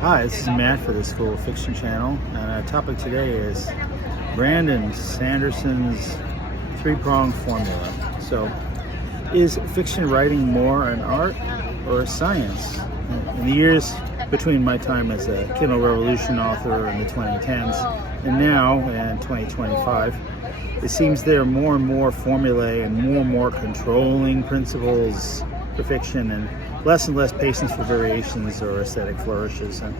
Hi, this is Matt for the School of Fiction channel, and our topic today is Brandon Sanderson's three-pronged formula. So, is fiction writing more an art or a science? In the years between my time as a Kindle Revolution author in the 2010s and now in 2025, it seems there are more and more formulae and more controlling principles for fiction and less patience for variations or aesthetic flourishes. And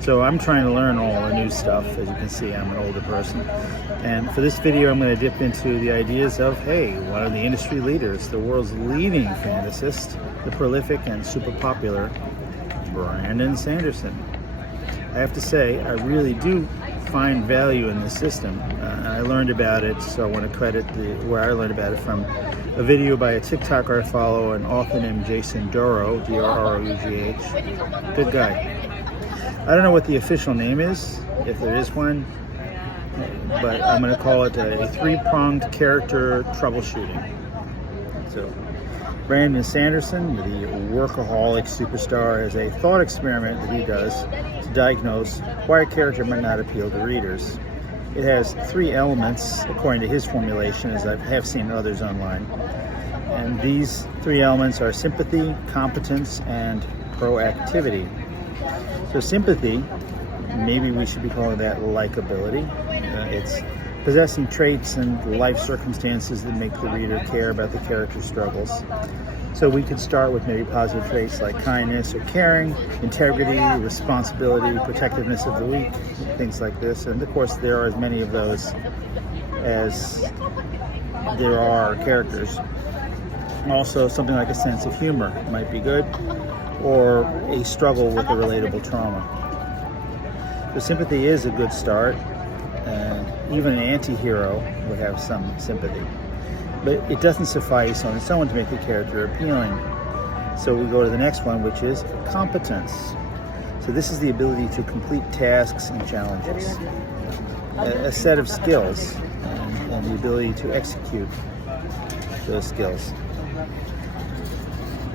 so I'm trying to learn all the new stuff. As you can see, I'm an older person. And for this video, I'm going to dip into the ideas of, hey, one of the industry leaders, the world's leading fantasist, the prolific and super popular Brandon Sanderson. I have to say, I really do find value in this system. I learned about it, so I want to credit where I learned about it from a video by a TikToker I follow, an author named Jason Doro, D-R-R-O-U-G-H. Good guy. I don't know what the official name is, if there is one, but I'm going to call it a three-pronged character troubleshooting. So, Brandon Sanderson, the workaholic superstar, has a thought experiment that he does to diagnose why a character might not appeal to readers. It has three elements, according to his formulation, as I have seen others online. And these three elements are sympathy, competence, and proactivity. So sympathy, maybe we should be calling that likability. It's possessing traits and life circumstances that make the reader care about the character's struggles. So we could start with maybe positive traits like kindness or caring, integrity, responsibility, protectiveness of the weak, things like this. And of course, there are as many of those as there are characters. Also, something like a sense of humor might be good, or a struggle with a relatable trauma. So sympathy is a good start, and even an anti-hero would have some sympathy. But it doesn't suffice on its own to make the character appealing. So we go to the next one, which is competence. So this is the ability to complete tasks and challenges, a set of skills, and the ability to execute those skills.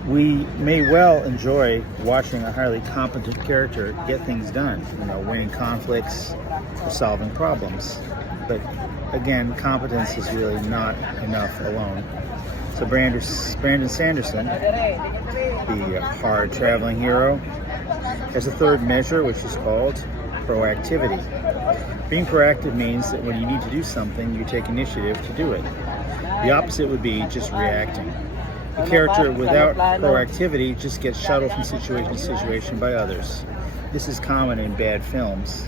We may well enjoy watching a highly competent character get things done, winning conflicts or solving problems. But again, competence is really not enough alone. So Brandon Sanderson, the hard traveling hero, has a third measure, which is called proactivity. Being proactive means that when you need to do something, you take initiative to do it. The opposite would be just reacting. A character without proactivity just gets shuttled from situation to situation by others. This is common in bad films.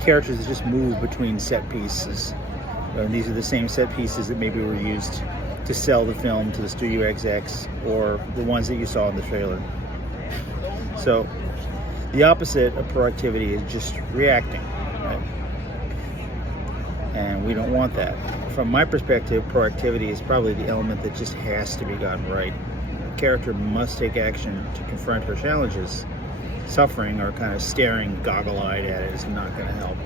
Characters that just move between set pieces. And these are the same set pieces that maybe were used to sell the film to the studio execs, or the ones that you saw in the trailer. So the opposite of proactivity is just reacting, right? And we don't want that. From my perspective, proactivity is probably the element that just has to be gotten right. A character must take action to confront her challenges. Suffering or kind of staring goggle-eyed at it is not going to help.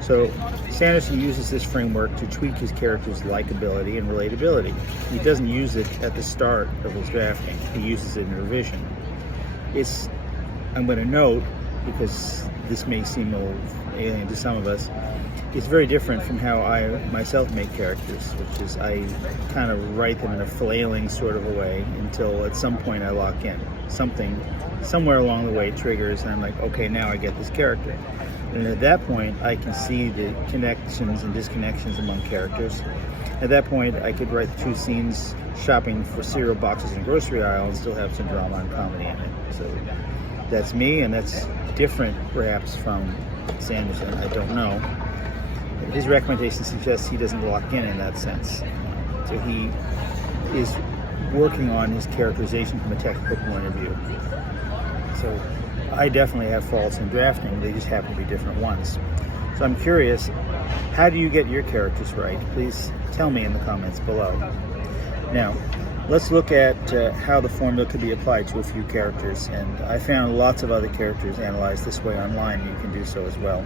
So Sanderson uses this framework to tweak his character's likability and relatability. He doesn't use it at the start of his drafting. He uses it in revision. I'm going to note, because this may seem a little alien to some of us, it's very different from how I myself make characters, which is I kind of write them in a flailing sort of a way until at some point I lock in. Something somewhere along the way triggers, and I'm like, okay, now I get this character. And at that point, I can see the connections and disconnections among characters. At that point, I could write the two scenes shopping for cereal boxes in the grocery aisle and still have some drama and comedy in it. So that's me, and that's different perhaps from Sanderson. I don't know. His recommendation suggests he doesn't lock in that sense. So he is working on his characterization from a technical point of view. So I definitely have faults in drafting. They just happen to be different ones. So I'm curious, how do you get your characters right? Please tell me in the comments below. Now, let's look at how the formula could be applied to a few characters. And I found lots of other characters analyzed this way online. You can do so as well.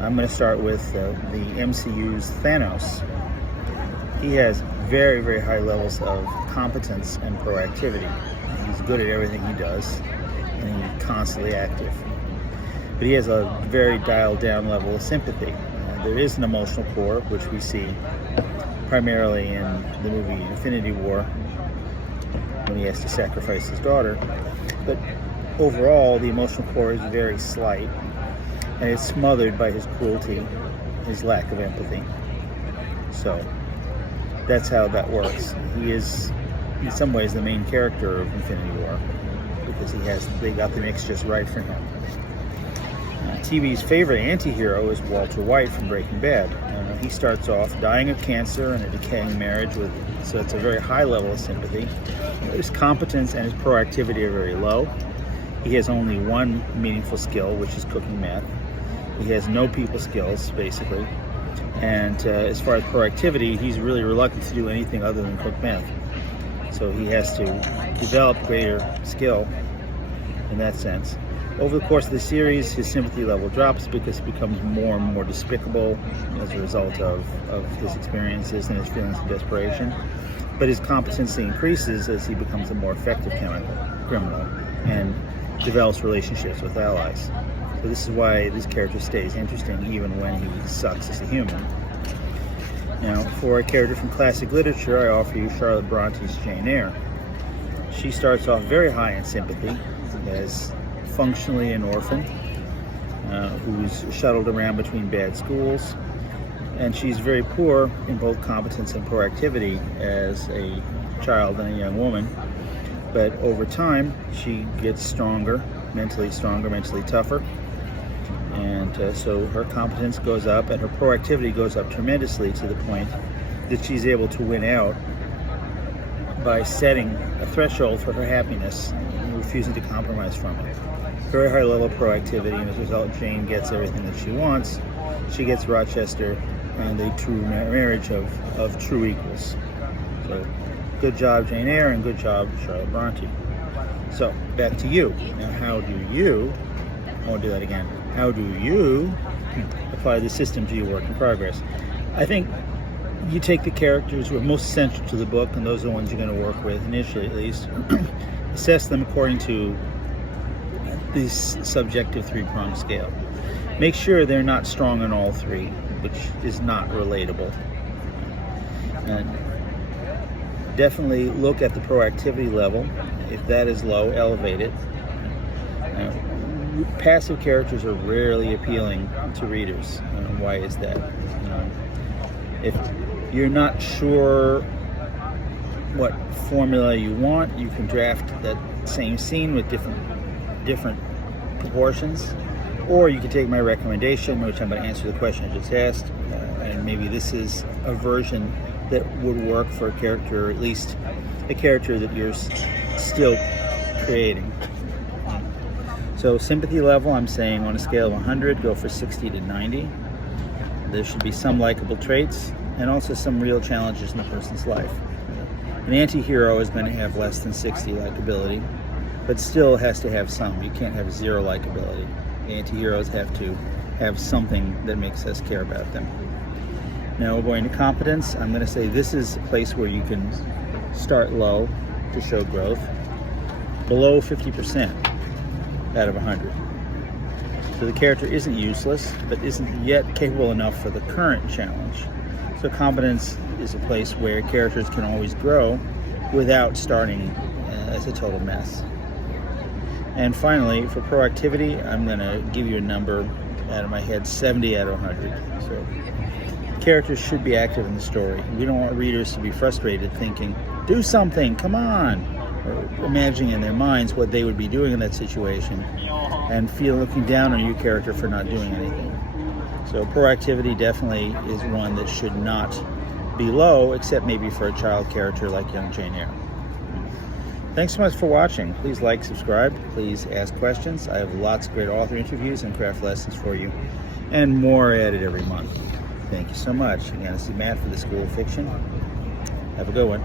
I'm going to start with the MCU's Thanos. He has very high levels of competence and proactivity. He's good at everything he does. and he's constantly active. But he has a very dialed down level of sympathy. There is an emotional core, which we see primarily in the movie Infinity War, when he has to sacrifice his daughter. But overall, the emotional core is very slight, and it's smothered by his cruelty, his lack of empathy. So that's how that works. He is, in some ways, the main character of Infinity War, because they got the mix just right for him. TV's favorite anti-hero is Walter White from Breaking Bad. He starts off dying of cancer and a decaying marriage, so it's a very high level of sympathy. His competence and his proactivity are very low. He has only one meaningful skill, which is cooking meth. He has no people skills, basically. And as far as proactivity, he's really reluctant to do anything other than cook meth. So he has to develop greater skill in that sense. Over the course of the series, his sympathy level drops because he becomes more and more despicable as a result of his experiences and his feelings of desperation. But his competency increases as he becomes a more effective criminal and develops relationships with allies. So this is why this character stays interesting even when he sucks as a human. Now, for a character from classic literature, I offer you Charlotte Bronte's Jane Eyre. She starts off very high in sympathy as functionally an orphan who's shuttled around between bad schools, and she's very poor in both competence and proactivity as a child and a young woman. But over time, she gets stronger, mentally tougher, and so her competence goes up and her proactivity goes up tremendously, to the point that she's able to win out by setting a threshold for her happiness and refusing to compromise from it. Very high level of proactivity, and as a result, Jane gets everything that she wants. She gets Rochester and a true marriage of true equals. So good job, Jane Eyre, and good job, Charlotte Bronte. So back to you. Now, how do you apply the system to your work in progress? I think you take the characters who are most central to the book, and those are the ones you're going to work with, initially at least. Assess them according to this subjective three-pronged scale. Make sure they're not strong in all three, which is not relatable. And definitely look at the proactivity level. If that is low, elevate it. Passive characters are rarely appealing to readers. Why is that? If you're not sure what formula you want, you can draft that same scene with different proportions, or you can take my recommendation, which I'm going to answer the question I just asked, and maybe this is a version that would work for a character, or at least a character that you're still creating. So sympathy level, I'm saying on a scale of 100, go for 60 to 90. There should be some likable traits and also some real challenges in the person's life. An anti-hero is going to have less than 60 likability, but still has to have some. You can't have zero likability. Anti-heroes have to have something that makes us care about them. Now we're going to competence. I'm going to say this is a place where you can start low to show growth, below 50% out of 100. So the character isn't useless, but isn't yet capable enough for the current challenge. So competence is a place where characters can always grow without starting as a total mess. And finally, for proactivity, I'm going to give you a number out of my head, 70 out of 100. So characters should be active in the story. We don't want readers to be frustrated thinking, do something, come on, or imagining in their minds what they would be doing in that situation and looking down on your character for not doing anything. So proactivity definitely is one that should not be low, except maybe for a child character like young Jane Eyre. Thanks so much for watching. Please like, subscribe. Please ask questions. I have lots of great author interviews and craft lessons for you, and more added every month. Thank you so much. Again, this is Matt for the School of Fiction. Have a good one.